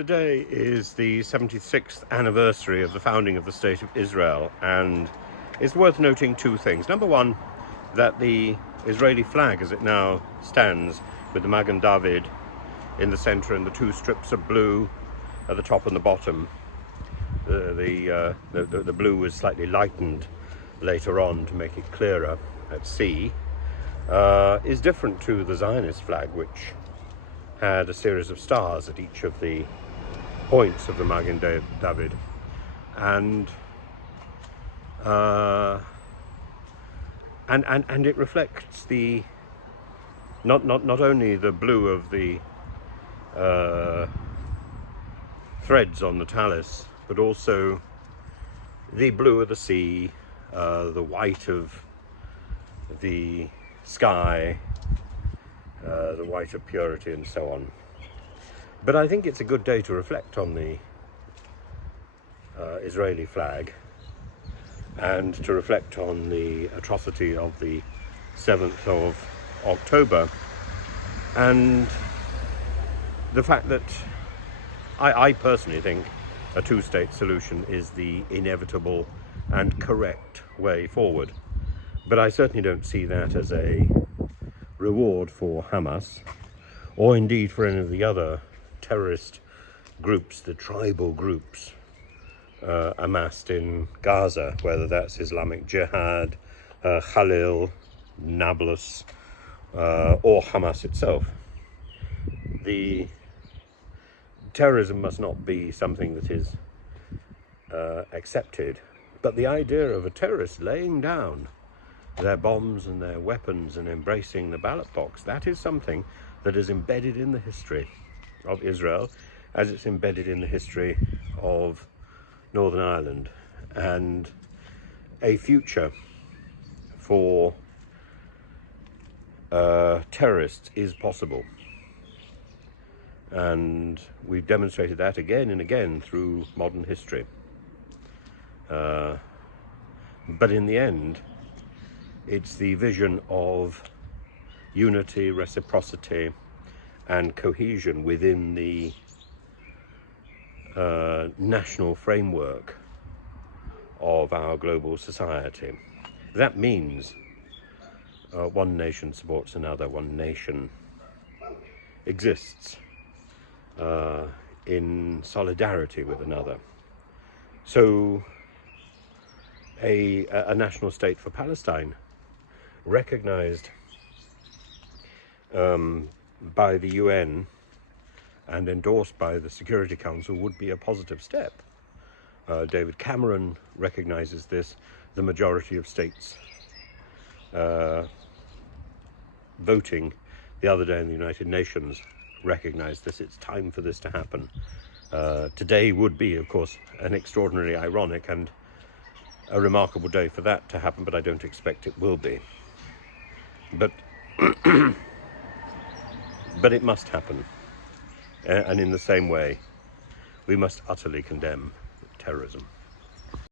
Today is the 76th anniversary of the founding of the State of Israel, and it's worth noting two things. Number one, that the Israeli flag as it now stands, with the Magen David in the center and the two strips of blue at the top and the bottom, the blue was slightly lightened later on to make it clearer at sea, is different to the Zionist flag, which had a series of stars at each of the points of the Magen David, and it reflects the not only the blue of the threads on the talus, but also the blue of the sea, the white of the sky, the white of purity, and so on. But I think it's a good day to reflect on the Israeli flag and to reflect on the atrocity of the 7th of October and the fact that I personally think a two-state solution is the inevitable and correct way forward. But I certainly don't see that as a reward for Hamas, or indeed for any of the other terrorist groups, the tribal groups amassed in Gaza, whether that's Islamic Jihad, Khalil, Nablus, or Hamas itself. The terrorism must not be something that is accepted, but the idea of a terrorist laying down their bombs and their weapons and embracing the ballot box, that is something that is embedded in the history of Israel, as it's embedded in the history of Northern Ireland, and a future for terrorists is possible. And we've demonstrated that again and again through modern history. But in the end, it's the vision of unity, reciprocity, and cohesion within the national framework of our global society. That means one nation supports another, one nation exists in solidarity with another. So a national state for Palestine, recognized by the UN and endorsed by the Security Council, would be a positive step. David Cameron recognizes this. The majority of states voting the other day in the United Nations recognized this. It's time for this to happen. Today would be, of course, an extraordinarily ironic and a remarkable day for that to happen, but I don't expect it will be. But but it must happen. And in the same way, we must utterly condemn terrorism.